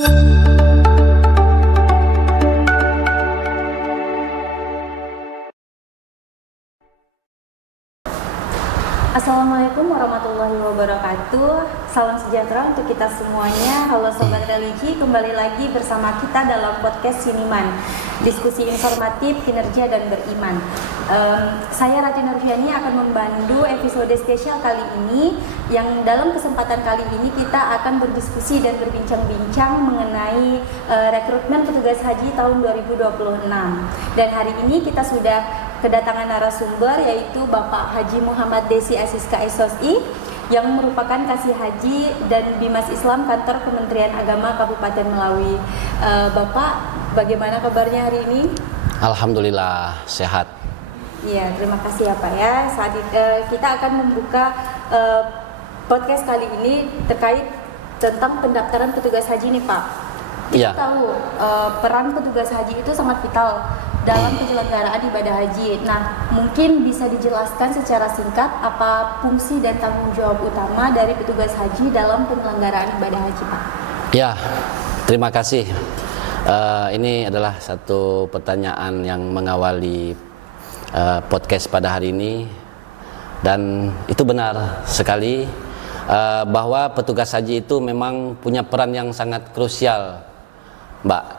Assalamualaikum warahmatullahi wabarakatuh. Salam sejahtera untuk kita semuanya. Halo Sobat Religi, kembali lagi bersama kita dalam podcast Siniman, diskusi informatif, kinerja dan beriman. Saya Rati Nurfiani akan membantu episode spesial kali ini, yang dalam kesempatan kali ini kita akan berdiskusi dan berbincang-bincang mengenai rekrutmen petugas haji tahun 2026. Dan hari ini kita sudah kedatangan narasumber, yaitu Bapak Haji Muhammad Desi Asiska SOSI, yang merupakan Kasih Haji dan Bimas Islam Kantor Kementerian Agama Kabupaten Melawi. Bapak, bagaimana kabarnya hari ini? Alhamdulillah sehat. Iya, terima kasih ya Pak ya. Saat kita akan membuka podcast kali ini terkait tentang pendaftaran petugas haji nih Pak. Kita tahu peran petugas haji itu sangat vital dalam penyelenggaraan ibadah haji. Nah, mungkin bisa dijelaskan secara singkat apa fungsi dan tanggung jawab utama dari petugas haji dalam penyelenggaraan ibadah haji, Pak? Ya, terima kasih. Ini adalah satu pertanyaan yang mengawali podcast pada hari ini, dan itu benar sekali bahwa petugas haji itu memang punya peran yang sangat krusial, Mbak.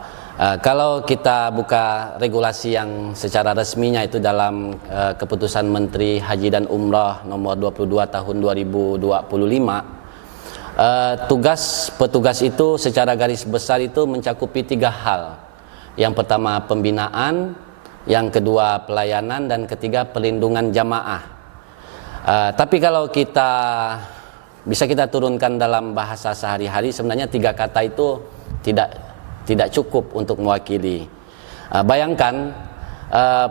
Kalau kita buka regulasi yang secara resminya itu dalam keputusan Menteri Haji dan Umrah nomor 22 tahun 2025, petugas itu secara garis besar itu mencakupi 3 hal. Yang pertama pembinaan, yang kedua pelayanan, dan ketiga perlindungan jamaah. Tapi kalau bisa kita turunkan dalam bahasa sehari-hari, sebenarnya 3 kata itu tidak cukup untuk mewakili. Bayangkan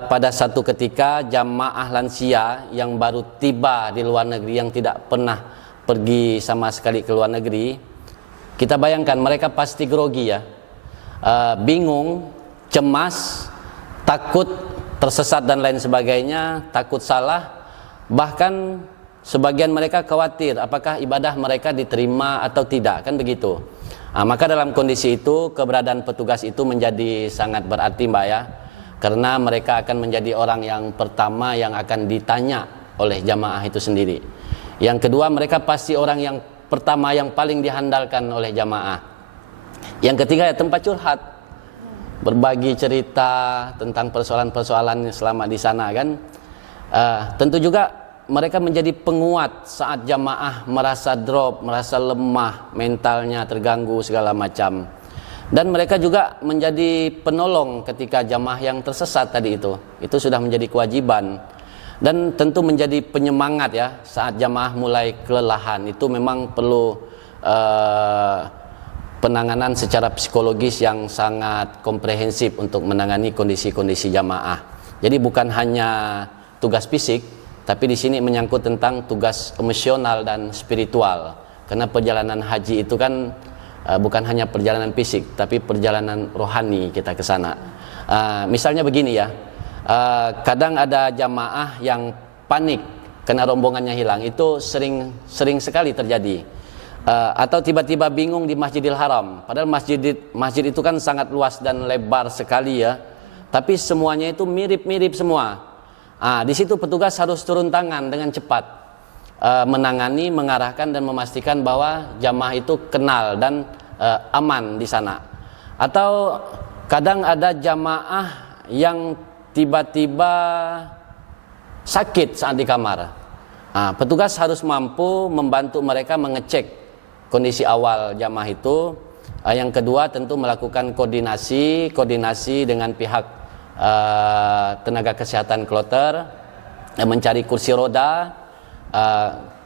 pada satu ketika jamaah lansia yang baru tiba di luar negeri, yang tidak pernah pergi sama sekali ke luar negeri, kita bayangkan mereka pasti grogi ya, bingung, cemas, takut tersesat dan lain sebagainya, takut salah, bahkan sebagian mereka khawatir apakah ibadah mereka diterima atau tidak, kan begitu. Maka dalam kondisi itu keberadaan petugas itu menjadi sangat berarti, Mbak ya, karena mereka akan menjadi orang yang pertama yang akan ditanya oleh jamaah itu sendiri. Yang kedua, mereka pasti orang yang pertama yang paling dihandalkan oleh jamaah. Yang ketiga ya tempat curhat, berbagi cerita tentang persoalan-persoalan selama di sana kan. Tentu juga mereka menjadi penguat saat jamaah merasa drop, merasa lemah, mentalnya terganggu segala macam. Dan mereka juga menjadi penolong ketika jamaah yang tersesat tadi itu sudah menjadi kewajiban. Dan tentu menjadi penyemangat ya saat jamaah mulai kelelahan. Itu memang perlu penanganan secara psikologis yang sangat komprehensif untuk menangani kondisi-kondisi jamaah. Jadi bukan hanya tugas fisik, tapi di sini menyangkut tentang tugas emosional dan spiritual. Karena perjalanan haji itu kan bukan hanya perjalanan fisik, tapi perjalanan rohani kita ke sana. Misalnya begini ya, kadang ada jamaah yang panik karena rombongannya hilang. Itu sering sekali terjadi. Atau tiba-tiba bingung di Masjidil Haram. Padahal masjid itu kan sangat luas dan lebar sekali ya. Tapi semuanya itu mirip-mirip semua. Di situ petugas harus turun tangan dengan cepat, menangani, mengarahkan dan memastikan bahwa jamaah itu kenal dan aman di sana. Atau kadang ada jamaah yang tiba-tiba sakit saat di kamar. Petugas harus mampu membantu mereka mengecek kondisi awal jamaah itu. Yang kedua tentu melakukan koordinasi dengan pihak tenaga kesehatan kloter, mencari kursi roda,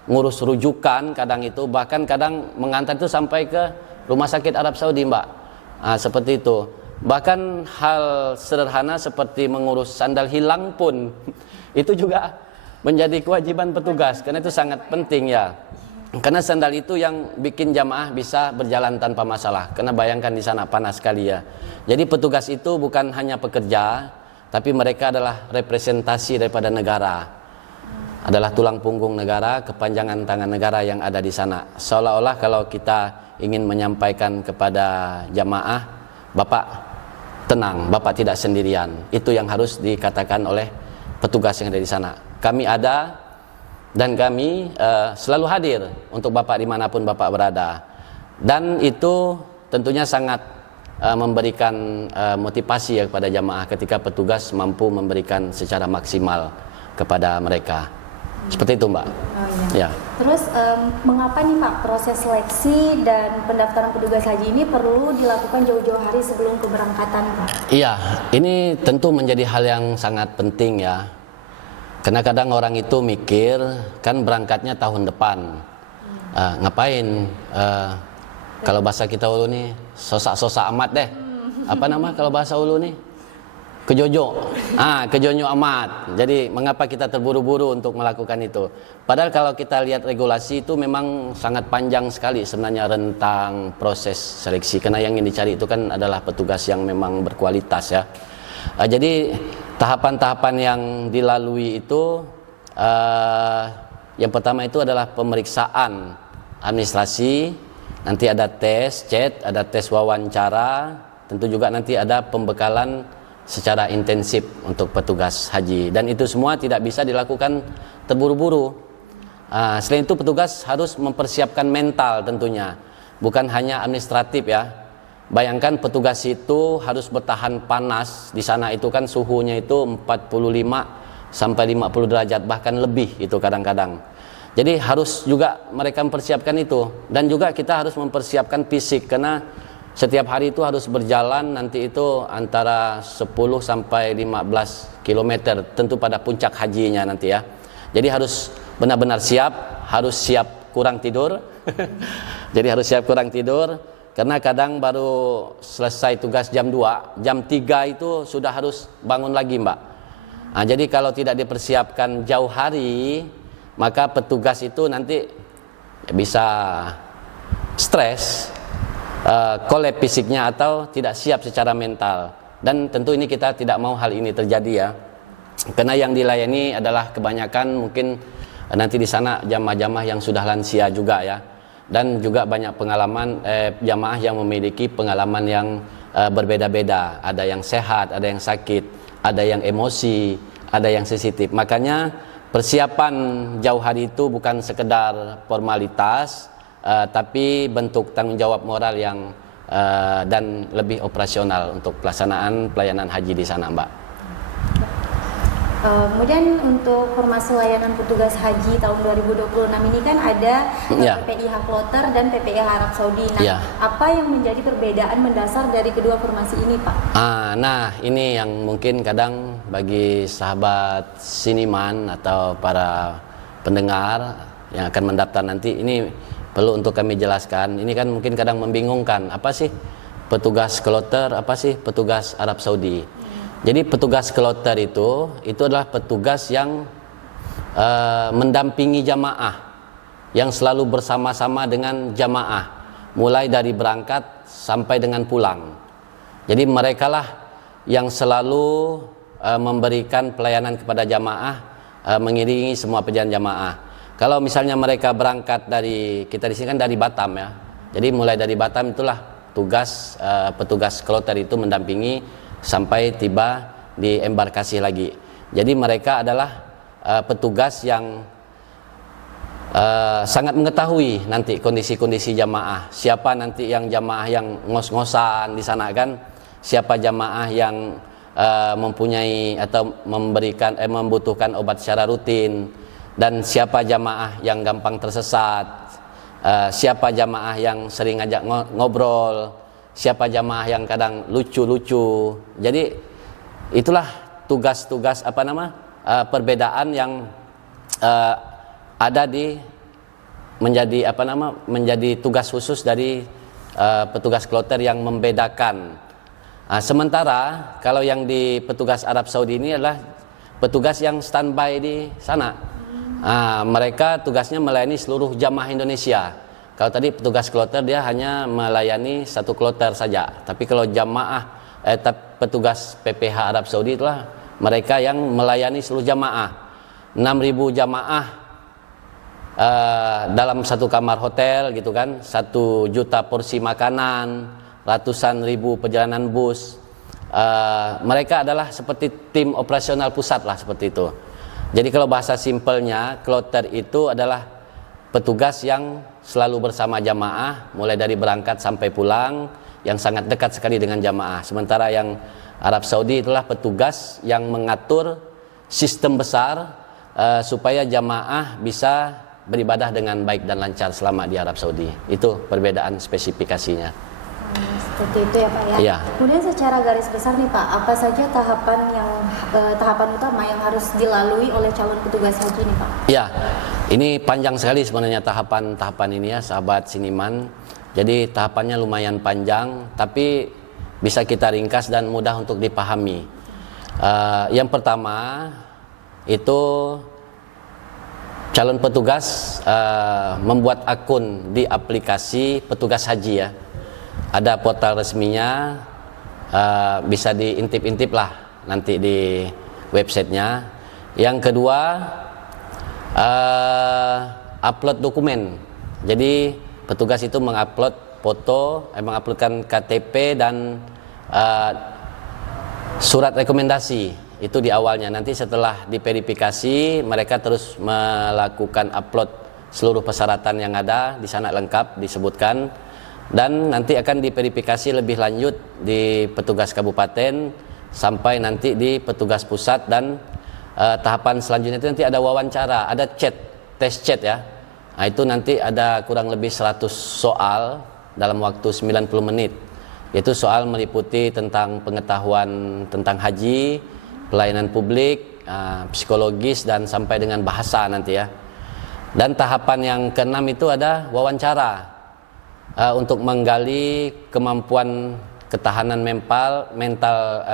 ngurus rujukan kadang itu, bahkan kadang mengantar itu sampai ke rumah sakit Arab Saudi, Mbak. Seperti itu. Bahkan hal sederhana seperti mengurus sandal hilang pun itu juga menjadi kewajiban petugas, karena itu sangat penting ya. Karena sandal itu yang bikin jamaah bisa berjalan tanpa masalah. Karena bayangkan di sana panas sekali ya. Jadi petugas itu bukan hanya pekerja, tapi mereka adalah representasi daripada negara. adalah tulang punggung negara, kepanjangan tangan negara yang ada di sana. Seolah-olah kalau kita ingin menyampaikan kepada jamaah, Bapak tenang, Bapak tidak sendirian. Itu yang harus dikatakan oleh petugas yang ada di sana. Kami ada dan kami selalu hadir untuk Bapak dimanapun Bapak berada. Dan itu tentunya sangat memberikan motivasi ya kepada jamaah ketika petugas mampu memberikan secara maksimal kepada mereka. Seperti itu, Mbak. Oh, iya. Ya. Terus mengapa nih Pak proses seleksi dan pendaftaran petugas haji ini perlu dilakukan jauh-jauh hari sebelum keberangkatan, Pak? Iya, ini tentu menjadi hal yang sangat penting ya. Karena kadang orang itu mikir kan berangkatnya tahun depan. Ngapain? Kalau bahasa kita ulu nih sosak-sosak amat deh. Apa nama kalau bahasa ulu nih? Kejojo. Kejojo amat. Jadi mengapa kita terburu-buru untuk melakukan itu? Padahal kalau kita lihat regulasi itu memang sangat panjang sekali sebenarnya rentang proses seleksi. Karena yang ingin dicari itu kan adalah petugas yang memang berkualitas ya. Jadi tahapan-tahapan yang dilalui itu yang pertama itu adalah pemeriksaan administrasi, nanti ada tes chat, ada tes wawancara, tentu juga nanti ada pembekalan secara intensif untuk petugas haji, dan itu semua tidak bisa dilakukan terburu-buru. Selain itu petugas harus mempersiapkan mental tentunya, bukan hanya administratif ya. Bayangkan petugas itu harus bertahan panas di sana, itu kan suhunya itu 45 sampai 50 derajat bahkan lebih itu kadang-kadang. Jadi harus juga mereka mempersiapkan itu, dan juga kita harus mempersiapkan fisik karena setiap hari itu harus berjalan nanti itu antara 10 sampai 15 km tentu pada puncak hajinya nanti ya. Jadi harus benar-benar siap, harus siap kurang tidur. Jadi harus siap kurang tidur karena kadang baru selesai tugas jam 2, jam 3 itu sudah harus bangun lagi, Mbak. Jadi kalau tidak dipersiapkan jauh hari, maka petugas itu nanti bisa stres, kolap fisiknya atau tidak siap secara mental, dan tentu ini kita tidak mau hal ini terjadi ya, karena yang dilayani adalah kebanyakan mungkin nanti di sana jamaah-jamaah yang sudah lansia juga ya, dan juga banyak pengalaman jamaah yang memiliki pengalaman yang berbeda-beda, ada yang sehat, ada yang sakit, ada yang emosi, ada yang sensitif. Makanya persiapan jauh hari itu bukan sekedar formalitas, tapi bentuk tanggung jawab moral yang dan lebih operasional untuk pelaksanaan pelayanan haji di sana, Mbak. Kemudian untuk formasi layanan petugas haji tahun 2026 ini kan ada PPIH Kloter dan PPIH Arab Saudi. Nah, apa yang menjadi perbedaan mendasar dari kedua formasi ini, Pak? Nah, ini yang mungkin kadang bagi sahabat siniman atau para pendengar yang akan mendaftar nanti ini perlu untuk kami jelaskan. Ini kan mungkin kadang membingungkan, apa sih petugas kloter, apa sih petugas Arab Saudi. Jadi petugas kloter itu adalah petugas yang mendampingi jamaah, yang selalu bersama-sama dengan jamaah, mulai dari berangkat sampai dengan pulang. Jadi merekalah yang selalu memberikan pelayanan kepada jamaah, mengiringi semua perjalanan jamaah. Kalau misalnya mereka berangkat dari, kita di sini kan dari Batam ya. Jadi mulai dari Batam itulah tugas petugas kloter itu mendampingi sampai tiba di embarkasi lagi. Jadi mereka adalah petugas yang sangat mengetahui nanti kondisi-kondisi jamaah. Siapa nanti yang jamaah yang ngos-ngosan di sana kan? Siapa jamaah yang mempunyai atau membutuhkan obat secara rutin, dan siapa jamaah yang gampang tersesat, siapa jamaah yang sering ngajak ngobrol, siapa jamaah yang kadang lucu-lucu. Jadi itulah tugas-tugas perbedaan yang ada di menjadi tugas khusus dari petugas kloter yang membedakan. Sementara kalau yang di petugas Arab Saudi ini adalah petugas yang standby di sana. Mereka tugasnya melayani seluruh jamaah Indonesia. Kalau tadi petugas kloter dia hanya melayani satu kloter saja. Tapi kalau petugas PPH Arab Saudi itulah mereka yang melayani seluruh jamaah. 6.000 jamaah dalam satu kamar hotel gitu kan, 1 juta porsi makanan, ratusan ribu perjalanan bus. Mereka adalah seperti tim operasional pusat lah, seperti itu. Jadi kalau bahasa simpelnya, kloter itu adalah petugas yang selalu bersama jamaah mulai dari berangkat sampai pulang, yang sangat dekat sekali dengan jamaah. Sementara yang Arab Saudi itulah petugas yang mengatur sistem besar supaya jamaah bisa beribadah dengan baik dan lancar selama di Arab Saudi. Itu perbedaan spesifikasinya. Seperti itu ya Pak ya. Iya. Kemudian secara garis besar nih Pak, apa saja tahapan utama yang harus dilalui oleh calon petugas haji nih Pak? Ya, ini panjang sekali sebenarnya tahapan ini ya, sahabat Siniman. Jadi tahapannya lumayan panjang, tapi bisa kita ringkas dan mudah untuk dipahami. Yang pertama itu calon petugas membuat akun di aplikasi petugas haji ya. Ada portal resminya, bisa diintip-intip lah nanti di websitenya. Yang kedua, upload dokumen. Jadi petugas itu mengupload foto, menguploadkan KTP dan surat rekomendasi. Itu di awalnya. Nanti setelah diverifikasi, mereka terus melakukan upload seluruh persyaratan yang ada di sana, lengkap disebutkan. Dan nanti akan diverifikasi lebih lanjut di petugas kabupaten sampai nanti di petugas pusat, dan tahapan selanjutnya itu nanti ada wawancara, ada tes chat ya. Nah, itu nanti ada kurang lebih 100 soal dalam waktu 90 menit. Yaitu soal meliputi tentang pengetahuan tentang haji, pelayanan publik, psikologis, dan sampai dengan bahasa nanti ya. Dan tahapan yang keenam itu ada wawancara untuk menggali kemampuan ketahanan mental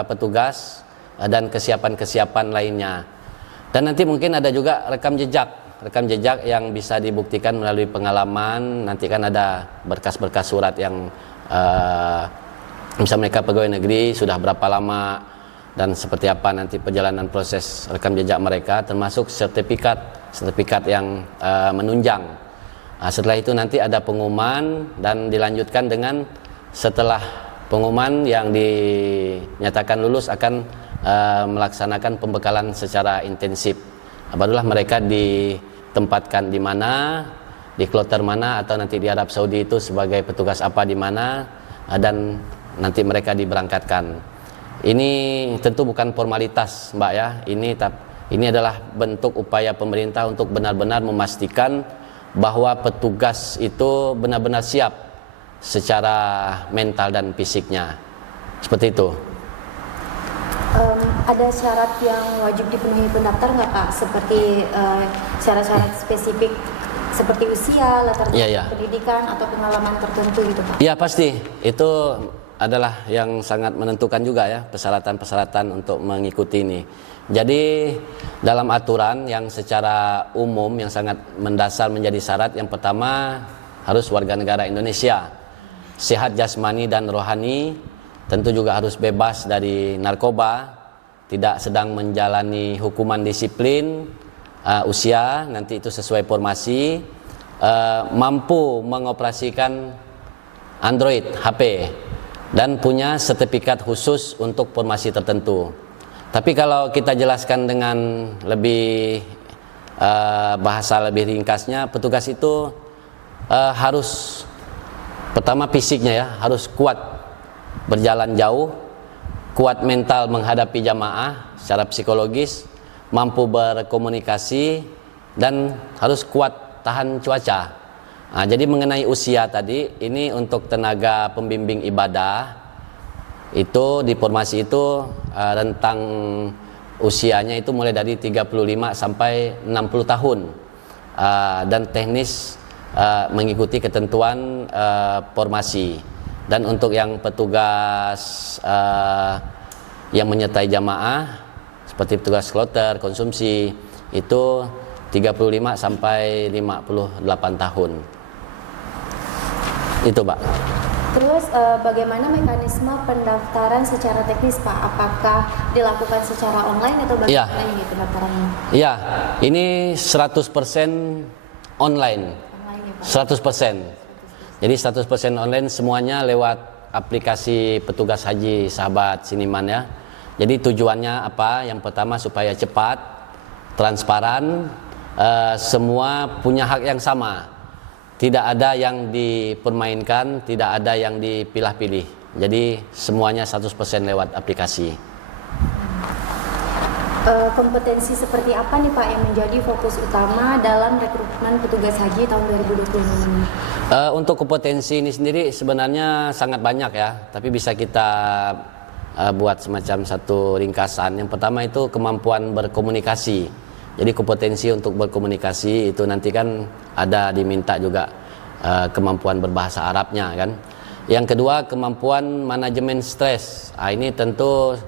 petugas dan kesiapan-kesiapan lainnya. Dan nanti mungkin ada juga rekam jejak yang bisa dibuktikan melalui pengalaman. Nanti kan ada berkas-berkas surat yang misalnya mereka pegawai negeri sudah berapa lama dan seperti apa nanti perjalanan proses rekam jejak mereka, termasuk sertifikat yang menunjang. Setelah itu nanti ada pengumuman, dan dilanjutkan dengan setelah pengumuman yang dinyatakan lulus akan melaksanakan pembekalan secara intensif. Barulah mereka ditempatkan di mana, di kloter mana, atau nanti di Arab Saudi itu sebagai petugas apa di mana, dan nanti mereka diberangkatkan. Ini tentu bukan formalitas Mbak ya, ini adalah bentuk upaya pemerintah untuk benar-benar memastikan bahwa petugas itu benar-benar siap secara mental dan fisiknya. Seperti itu. Ada syarat yang wajib dipenuhi pendaftar nggak Pak? Seperti syarat-syarat spesifik seperti usia, latar belakang pendidikan atau pengalaman tertentu gitu Pak? Iya pasti. Itu adalah yang sangat menentukan juga ya, persyaratan-persyaratan untuk mengikuti ini. Jadi dalam aturan yang secara umum yang sangat mendasar menjadi syarat, yang pertama harus warga negara Indonesia, sehat jasmani dan rohani, tentu juga harus bebas dari narkoba, tidak sedang menjalani hukuman disiplin, usia nanti itu sesuai formasi, mampu mengoperasikan Android HP, dan punya sertifikat khusus untuk formasi tertentu. Tapi kalau kita jelaskan dengan lebih bahasa lebih ringkasnya, petugas itu harus pertama fisiknya ya, harus kuat berjalan jauh, kuat mental menghadapi jamaah secara psikologis, mampu berkomunikasi, dan harus kuat tahan cuaca. Nah, jadi mengenai usia tadi, ini untuk tenaga pembimbing ibadah itu di formasi itu rentang usianya itu mulai dari 35 sampai 60 tahun, dan teknis mengikuti ketentuan formasi. Dan untuk yang petugas yang menyertai jamaah seperti petugas kloter, konsumsi, itu 35 sampai 58 tahun. Itu Pak. Terus bagaimana mekanisme pendaftaran secara teknis Pak? Apakah dilakukan secara online atau bagaimana ini pendaftarannya? Iya, ini 100% online. Online ya Pak? 100%. Jadi 100% online, semuanya lewat aplikasi petugas haji sahabat Siniman ya. Jadi tujuannya apa? Yang pertama supaya cepat, transparan, semua punya hak yang sama. Tidak ada yang dipermainkan, tidak ada yang dipilah-pilih. Jadi semuanya 100% lewat aplikasi. Kompetensi seperti apa nih Pak yang menjadi fokus utama dalam rekrutmen petugas haji tahun 2020 ini? Untuk kompetensi ini sendiri sebenarnya sangat banyak ya, tapi bisa kita buat semacam satu ringkasan. Yang pertama itu kemampuan berkomunikasi. Jadi kompetensi untuk berkomunikasi itu nanti kan ada diminta juga kemampuan berbahasa Arabnya kan. Yang kedua kemampuan manajemen stres. Ini tentu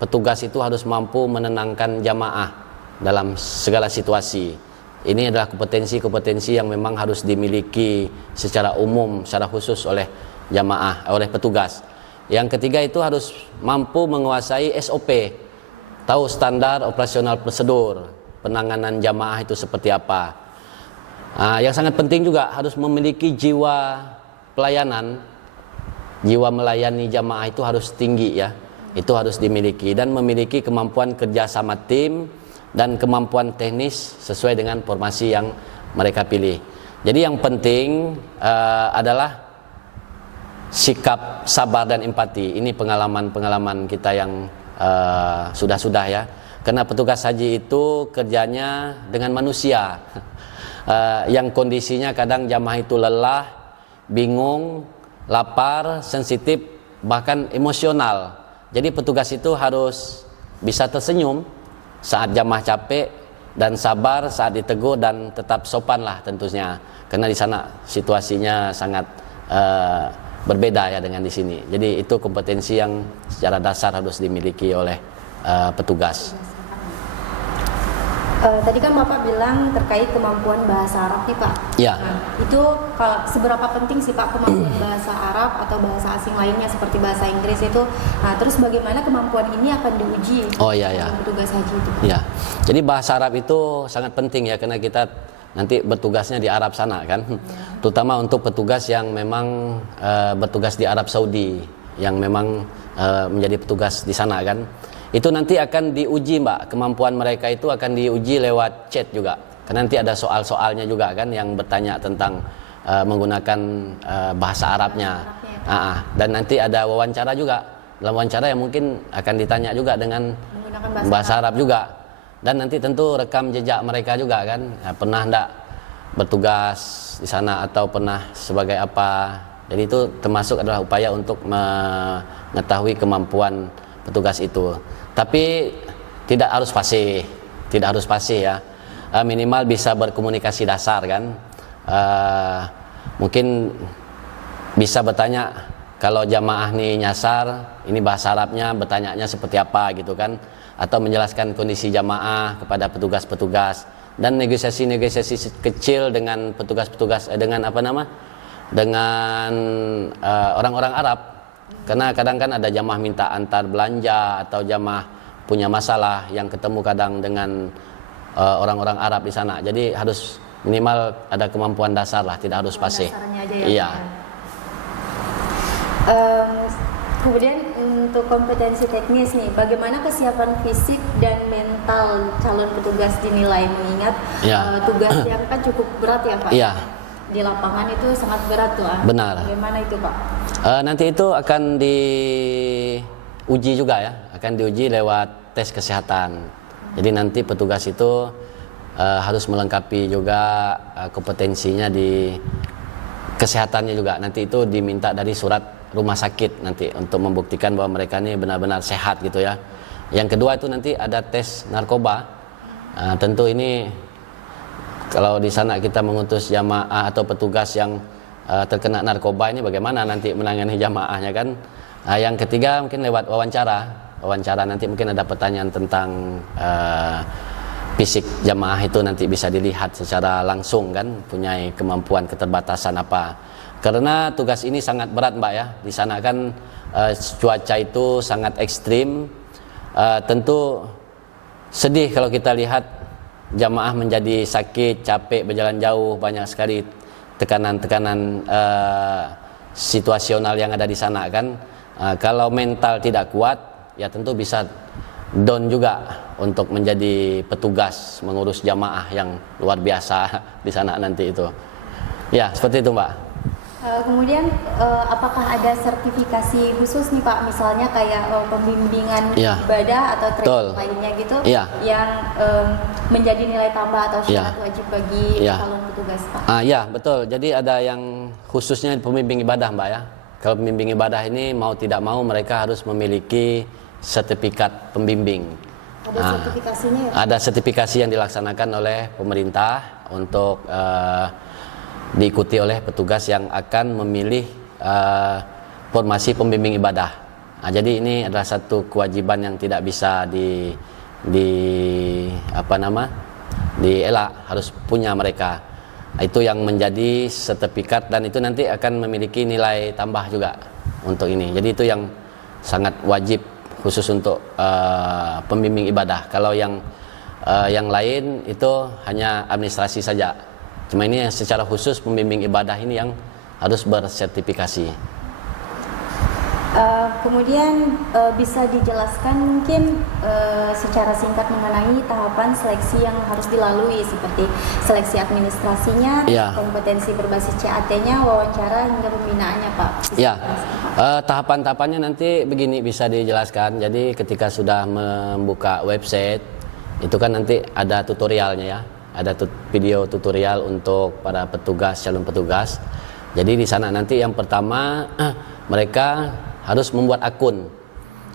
petugas itu harus mampu menenangkan jamaah dalam segala situasi. Ini adalah kompetensi-kompetensi yang memang harus dimiliki secara umum, secara khusus oleh jamaah, oleh petugas. Yang ketiga itu harus mampu menguasai SOP, tahu standar operasional prosedur penanganan jamaah itu seperti apa. Yang sangat penting juga harus memiliki jiwa pelayanan, jiwa melayani jamaah itu harus tinggi ya. Itu harus dimiliki dan memiliki kemampuan kerja sama tim dan kemampuan teknis sesuai dengan formasi yang mereka pilih. Jadi yang penting adalah sikap sabar dan empati. Ini pengalaman-pengalaman kita yang sudah-sudah ya. Karena petugas haji itu kerjanya dengan manusia yang kondisinya kadang jamaah itu lelah, bingung, lapar, sensitif, bahkan emosional. Jadi petugas itu harus bisa tersenyum saat jamaah capek dan sabar saat ditegur dan tetap sopan lah tentunya. Karena di sana situasinya sangat berbeda ya dengan di sini. Jadi itu kompetensi yang secara dasar harus dimiliki oleh petugas. Tadi kan Bapak bilang terkait kemampuan bahasa Arab nih Pak. Ya. Nah, itu seberapa penting sih Pak kemampuan bahasa Arab atau bahasa asing lainnya seperti bahasa Inggris itu? Nah, terus bagaimana kemampuan ini akan diuji oleh petugas haji itu? Ya. Jadi bahasa Arab itu sangat penting ya karena kita nanti bertugasnya di Arab sana kan. Ya. Terutama untuk petugas yang memang bertugas di Arab Saudi yang memang menjadi petugas di sana kan. Itu nanti akan diuji Mbak, kemampuan mereka itu akan diuji lewat chat juga. Karena nanti ada soal-soalnya juga kan yang bertanya tentang menggunakan bahasa Arabnya. Dan nanti ada wawancara juga. Dalam wawancara yang mungkin akan ditanya juga dengan bahasa Arab juga. Dan nanti tentu rekam jejak mereka juga kan. Pernah enggak bertugas di sana atau pernah sebagai apa. Jadi itu termasuk adalah upaya untuk mengetahui kemampuan petugas itu. Tapi tidak harus fasih ya. Minimal bisa berkomunikasi dasar kan. Mungkin bisa bertanya kalau jamaah nih nyasar, ini bahasa Arabnya bertanyanya seperti apa gitu kan, atau menjelaskan kondisi jamaah kepada petugas-petugas dan negosiasi-negosiasi kecil dengan petugas-petugas dengan orang-orang Arab. Karena kadang kan ada jamaah minta antar belanja atau jamaah punya masalah yang ketemu kadang dengan orang-orang Arab di sana. Jadi harus minimal ada kemampuan dasar lah, tidak harus fasih. Iya. Kemudian untuk kompetensi teknis nih, bagaimana kesiapan fisik dan mental calon petugas dinilai mengingat tugas yang kan cukup berat ya Pak? Iya. Di lapangan itu sangat berat tuh. Benar. Bagaimana itu Pak? Nanti itu akan diuji juga ya, akan diuji lewat tes kesehatan. Jadi nanti petugas itu harus melengkapi juga kompetensinya di kesehatannya juga. Nanti itu diminta dari surat rumah sakit nanti untuk membuktikan bahwa mereka ini benar-benar sehat gitu ya. Yang kedua itu nanti ada tes narkoba. Tentu ini kalau di sana kita mengutus jamaah atau petugas yang terkena narkoba ini bagaimana nanti menangani jamaahnya kan. Yang ketiga mungkin lewat wawancara nanti mungkin ada pertanyaan tentang fisik jamaah itu nanti bisa dilihat secara langsung kan, punya kemampuan keterbatasan apa. Karena tugas ini sangat berat Mbak ya. Di sana kan cuaca itu sangat ekstrim. Tentu sedih kalau kita lihat jamaah menjadi sakit, capek, berjalan jauh, banyak sekali tekanan-tekanan situasional yang ada di sana kan. Kalau mental tidak kuat, ya tentu bisa down juga untuk menjadi petugas mengurus jamaah yang luar biasa di sana nanti itu. Ya, seperti itu Mbak. Kemudian apakah ada sertifikasi khusus nih Pak, misalnya kayak pembimbingan ibadah atau training lainnya gitu yang menjadi nilai tambah atau syarat wajib bagi calon petugas Pak? Ya betul, jadi ada yang khususnya pembimbing ibadah Mbak ya. Kalau pembimbing ibadah ini mau tidak mau mereka harus memiliki sertifikat pembimbing. Ada sertifikasinya ya? Ada sertifikasi yang dilaksanakan oleh pemerintah untuk diikuti oleh petugas yang akan memilih formasi pembimbing ibadah. Jadi ini adalah satu kewajiban yang tidak bisa dielak, harus punya mereka. Itu yang menjadi sertifikat dan itu nanti akan memiliki nilai tambah juga untuk ini. Jadi itu yang sangat wajib khusus untuk pembimbing ibadah. Kalau yang lain itu hanya administrasi saja. Cuma ini secara khusus pembimbing ibadah ini yang harus bersertifikasi. Kemudian bisa dijelaskan mungkin secara singkat mengenai tahapan seleksi yang harus dilalui seperti seleksi administrasinya, kompetensi berbasis CAT-nya, wawancara hingga pembinaannya Pak. Tahapan-tahapannya nanti begini bisa dijelaskan. Jadi ketika sudah membuka website itu kan nanti ada tutorialnya ya. Ada video tutorial untuk para petugas, calon petugas. Jadi di sana nanti yang pertama mereka harus membuat akun.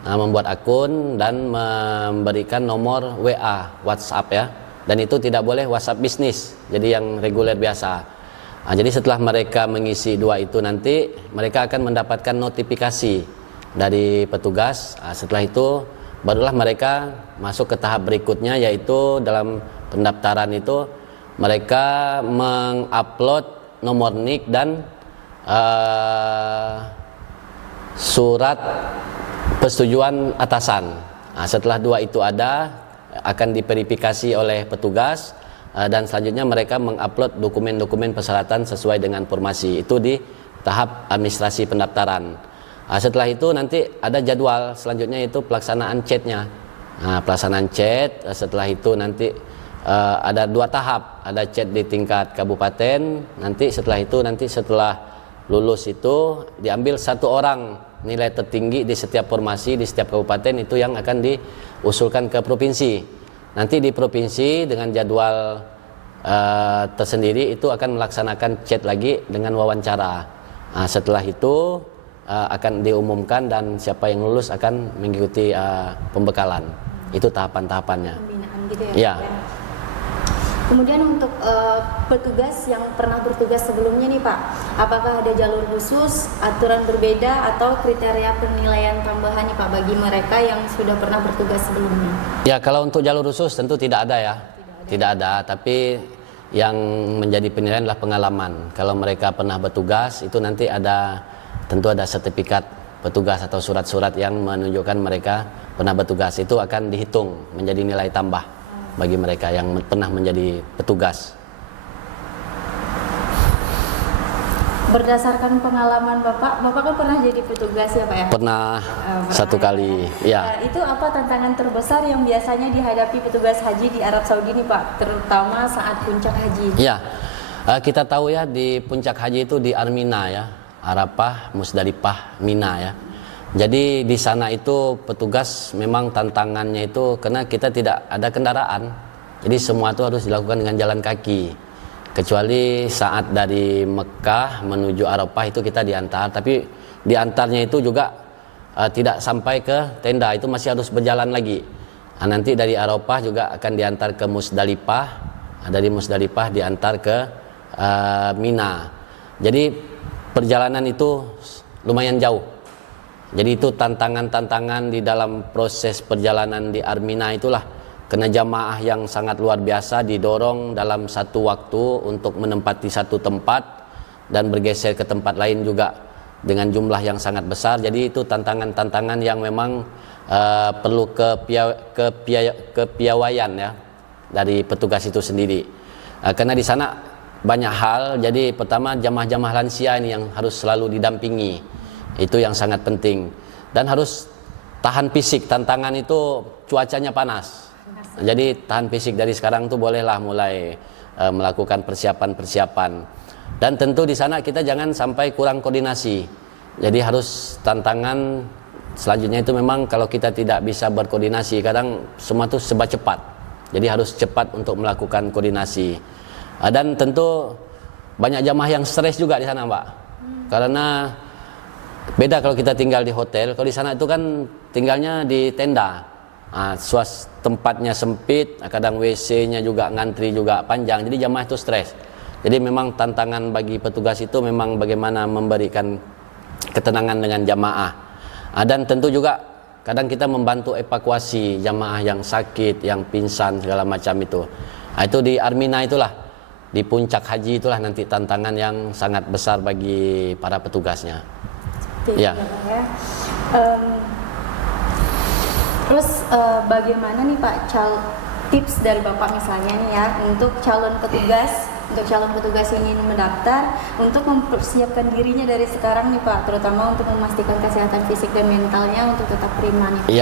Membuat akun dan memberikan nomor WA, WhatsApp ya. Dan itu tidak boleh WhatsApp bisnis. Jadi yang reguler biasa. Jadi setelah mereka mengisi dua itu nanti mereka akan mendapatkan notifikasi dari petugas. Setelah itu barulah mereka masuk ke tahap berikutnya, yaitu dalam pendaftaran itu mereka mengupload nomor NIK dan surat persetujuan atasan. Setelah dua itu ada, akan diverifikasi oleh petugas dan selanjutnya mereka mengupload dokumen-dokumen persyaratan sesuai dengan formasi. Itu di tahap administrasi pendaftaran. Setelah itu nanti ada jadwal selanjutnya, itu pelaksanaan chatnya. Pelaksanaan chat, setelah itu nanti ada dua tahap, ada chat di tingkat kabupaten. Nanti setelah lulus itu diambil satu orang nilai tertinggi di setiap formasi di setiap kabupaten, itu yang akan diusulkan ke provinsi. Nanti di provinsi dengan jadwal tersendiri itu akan melaksanakan chat lagi dengan wawancara. Setelah itu akan diumumkan dan siapa yang lulus akan mengikuti pembekalan. Itu tahapan-tahapannya. Pembinaan gitu ya. Kemudian untuk petugas yang pernah bertugas sebelumnya nih Pak, apakah ada jalur khusus, aturan berbeda atau kriteria penilaian tambahan nih Pak bagi mereka yang sudah pernah bertugas sebelumnya? Ya, kalau untuk jalur khusus tentu tidak ada ya. Tidak ada, tapi yang menjadi penilaian adalah pengalaman. Kalau mereka pernah bertugas itu nanti tentu ada sertifikat petugas atau surat-surat yang menunjukkan mereka pernah bertugas. Itu akan dihitung menjadi nilai tambah bagi mereka yang pernah menjadi petugas. Berdasarkan pengalaman Bapak kan pernah jadi petugas ya Pak ya? Pernah satu kali. Ya. Itu apa tantangan terbesar yang biasanya dihadapi petugas haji di Arab Saudi nih Pak, terutama saat puncak haji? Ya, kita tahu ya di puncak haji itu di Armina ya, Arafah, Musdalifah, Mina ya. Jadi di sana itu petugas memang tantangannya itu karena kita tidak ada kendaraan. Jadi semua itu harus dilakukan dengan jalan kaki. Kecuali saat dari Mekah menuju Arafah itu kita diantar, tapi diantarnya itu juga tidak sampai ke tenda, itu masih harus berjalan lagi. Nanti dari Arafah juga akan diantar ke Musdalifah, dari Musdalifah diantar ke Mina. Jadi perjalanan itu lumayan jauh. Jadi itu tantangan-tantangan di dalam proses perjalanan di Armina itulah, karena jamaah yang sangat luar biasa didorong dalam satu waktu untuk menempati satu tempat dan bergeser ke tempat lain juga dengan jumlah yang sangat besar. Jadi itu tantangan-tantangan yang memang perlu kepiawaian ya dari petugas itu sendiri. Karena di sana banyak hal. Jadi pertama, jamaah-jamaah lansia ini yang harus selalu didampingi. Itu yang sangat penting. Dan harus tahan fisik. Tantangan itu cuacanya panas. Jadi tahan fisik dari sekarang tuh bolehlah mulai melakukan persiapan-persiapan. Dan tentu di sana kita jangan sampai kurang koordinasi. Jadi harus tantangan selanjutnya itu memang kalau kita tidak bisa berkoordinasi, kadang semua itu serba cepat. Jadi harus cepat untuk melakukan koordinasi. Dan tentu banyak jamaah yang stres juga di sana, Mbak. Karena beda kalau kita tinggal di hotel. Kalau di sana itu kan tinggalnya di tenda. Tempatnya sempit, kadang WC-nya juga ngantri juga panjang. Jadi jamaah itu stres. Jadi memang tantangan bagi petugas itu memang bagaimana memberikan ketenangan dengan jamaah. Dan tentu juga kadang kita membantu evakuasi jamaah yang sakit, yang pingsan segala macam itu. Itu di Armina itulah, di puncak haji itulah nanti tantangan yang sangat besar bagi para petugasnya. Ya. Terus bagaimana nih Pak tips dari Bapak misalnya nih ya untuk calon petugas yang ingin mendaftar untuk mempersiapkan dirinya dari sekarang nih Pak, terutama untuk memastikan kesehatan fisik dan mentalnya untuk tetap prima nih.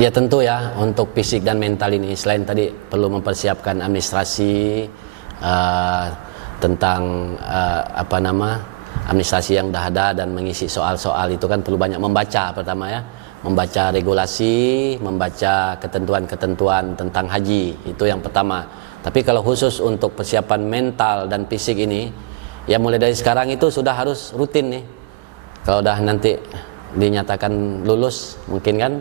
Ya tentu ya untuk fisik dan mental ini selain tadi perlu mempersiapkan administrasi tentang administrasi yang dah ada dan mengisi soal-soal itu kan perlu banyak membaca pertama ya. Membaca regulasi, membaca ketentuan-ketentuan tentang haji, itu yang pertama. Tapi kalau khusus untuk persiapan mental dan fisik ini, ya mulai dari sekarang itu sudah harus rutin nih. Kalau udah nanti dinyatakan lulus mungkin kan,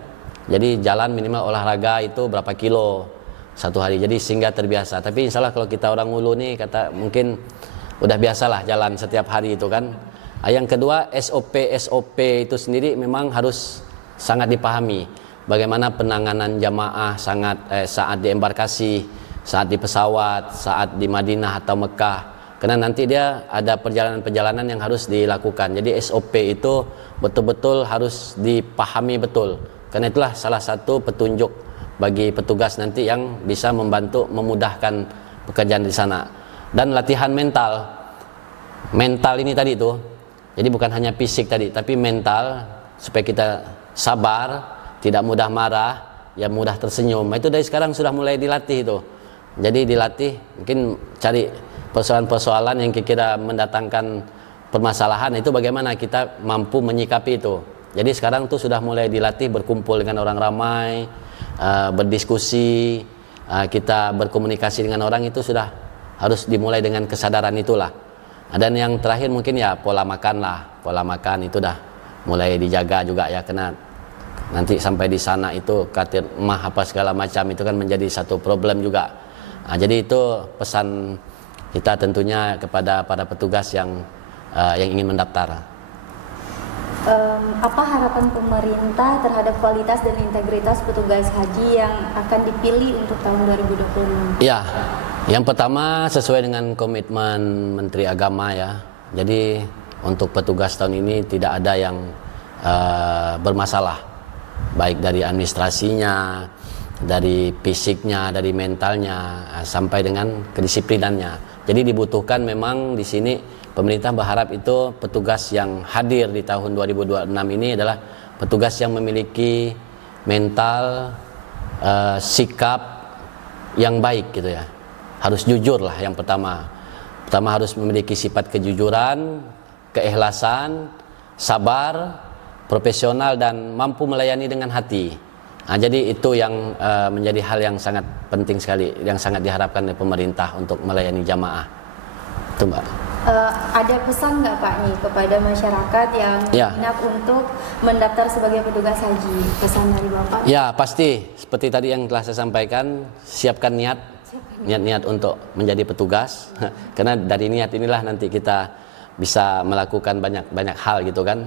jadi jalan minimal olahraga itu berapa kilo satu hari, jadi sehingga terbiasa. Tapi insya Allah kalau kita orang Hulu nih mungkin udah biasalah jalan setiap hari itu kan. Yang kedua, SOP itu sendiri memang harus sangat dipahami bagaimana penanganan jamaah saat di embarkasi, saat di pesawat, saat di Madinah atau Mekah. Karena nanti dia ada perjalanan-perjalanan yang harus dilakukan. Jadi SOP itu betul-betul harus dipahami betul. Karena itulah salah satu petunjuk bagi petugas nanti yang bisa membantu memudahkan pekerjaan di sana. Dan latihan mental ini tadi itu. Jadi bukan hanya fisik tadi, tapi mental supaya kita sabar, tidak mudah marah, ya mudah tersenyum. Itu dari sekarang sudah mulai dilatih itu. Jadi dilatih, mungkin cari persoalan-persoalan yang kira-kira mendatangkan permasalahan, itu bagaimana kita mampu menyikapi itu. Jadi sekarang tuh sudah mulai dilatih berkumpul dengan orang ramai, berdiskusi, kita berkomunikasi dengan orang, itu sudah harus dimulai dengan kesadaran itulah. Dan yang terakhir mungkin ya pola makan itu dah mulai dijaga juga ya, karena nanti sampai di sana itu katir mah apa segala macam itu kan menjadi satu problem juga. Jadi itu pesan kita tentunya kepada para petugas yang ingin mendaftar. Apa harapan pemerintah terhadap kualitas dan integritas petugas haji yang akan dipilih untuk tahun 2025? Ya, yang pertama sesuai dengan komitmen Menteri Agama ya. Jadi untuk petugas tahun ini tidak ada yang bermasalah, baik dari administrasinya, dari fisiknya, dari mentalnya, sampai dengan kedisiplinannya. Jadi dibutuhkan memang di sini pemerintah berharap itu petugas yang hadir di tahun 2026 ini adalah petugas yang memiliki mental, sikap yang baik gitu ya. Harus jujur lah yang pertama. Pertama harus memiliki sifat kejujuran, keikhlasan, sabar, profesional dan mampu melayani dengan hati. Jadi itu yang menjadi hal yang sangat penting sekali, yang sangat diharapkan oleh pemerintah untuk melayani jamaah. Itu Mbak. Ada pesan nggak Pak nih kepada masyarakat yang minat untuk mendaftar sebagai petugas haji? Pesan dari Bapak? Ya pasti, seperti tadi yang telah saya sampaikan, siapkan niat untuk menjadi petugas. Karena dari niat inilah nanti kita bisa melakukan banyak hal gitu kan.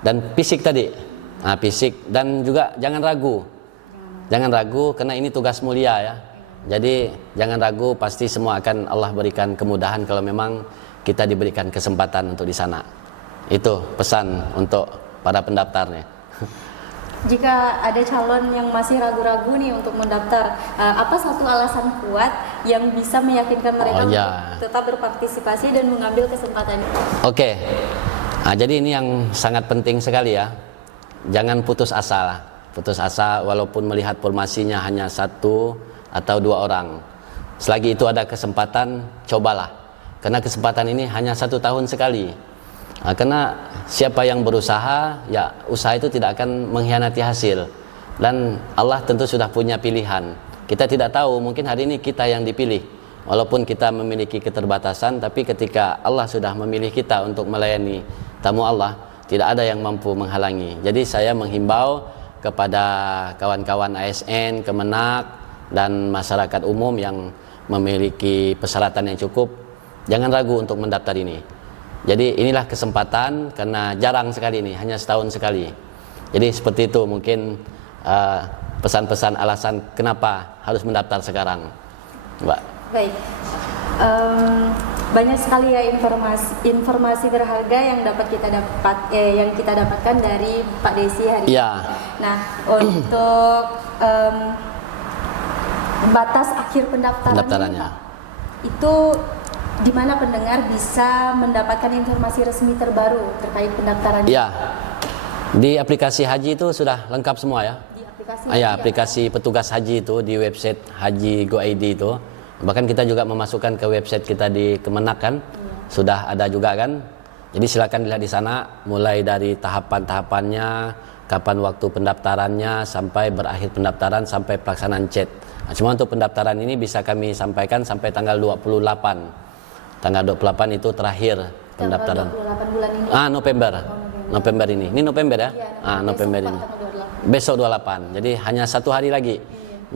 Dan fisik tadi, fisik, dan juga jangan ragu karena ini tugas mulia ya. Jadi jangan ragu, pasti semua akan Allah berikan kemudahan kalau memang kita diberikan kesempatan untuk di sana. Itu pesan untuk para pendaftarnya. Jika ada calon yang masih ragu-ragu nih untuk mendaftar, apa satu alasan kuat yang bisa meyakinkan mereka untuk tetap berpartisipasi dan mengambil kesempatan? Oke. Nah, jadi ini yang sangat penting sekali ya. Jangan putus asa lah. Putus asa walaupun melihat formasinya hanya 1 atau 2 orang. Selagi itu ada kesempatan, cobalah. Karena kesempatan ini hanya 1 tahun sekali. Nah, karena siapa yang berusaha, ya usaha itu tidak akan mengkhianati hasil. Dan Allah tentu sudah punya pilihan. Kita tidak tahu, mungkin hari ini kita yang dipilih. Walaupun kita memiliki keterbatasan, tapi ketika Allah sudah memilih kita untuk melayani tamu Allah, tidak ada yang mampu menghalangi. Jadi saya menghimbau kepada kawan-kawan ASN, Kemenak, dan masyarakat umum yang memiliki persyaratan yang cukup, jangan ragu untuk mendaftar ini. Jadi inilah kesempatan, karena jarang sekali ini, hanya setahun sekali. Jadi seperti itu mungkin pesan-pesan alasan kenapa harus mendaftar sekarang, Mbak. Baik, banyak sekali ya informasi berharga yang yang kita dapatkan dari Pak Desi hari ini. Nah, untuk batas akhir pendaftarannya, Pak, itu di mana pendengar bisa mendapatkan informasi resmi terbaru terkait pendaftaran? Ya, di aplikasi haji itu sudah lengkap semua ya. Di aplikasi? Aplikasi petugas haji itu di website Haji Go ID itu. Bahkan kita juga memasukkan ke website kita di Kemenak kan, sudah ada juga kan. Jadi silakan dilihat di sana, mulai dari tahapan-tahapannya, kapan waktu pendaftarannya, sampai berakhir pendaftaran, sampai pelaksanaan chat. Nah, cuma untuk pendaftaran ini bisa kami sampaikan sampai tanggal 28. Tanggal 28 itu terakhir pendaftaran. Tanggal 28 bulan ini? November. November ini. Ini November ya? Iya, November ini. Besok 28. Jadi hanya 1 hari lagi.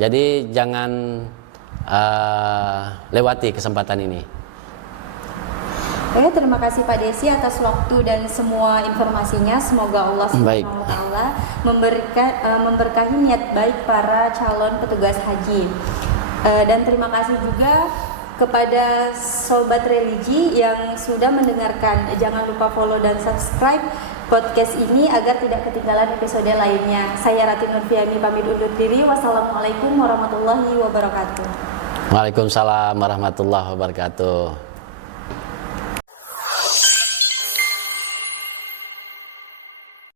Jadi jangan lewati kesempatan ini. Oke, terima kasih Pak Desi atas waktu dan semua informasinya. Semoga Allah Subhanahu wa taala memberkahi niat baik para calon petugas haji. Dan terima kasih juga kepada Sobat Religi yang sudah mendengarkan. Jangan lupa follow dan subscribe podcast ini agar tidak ketinggalan episode lainnya. Saya Rati Nurfiani pamit undur diri. Wassalamualaikum warahmatullahi wabarakatuh. Waalaikumsalam warahmatullahi wabarakatuh.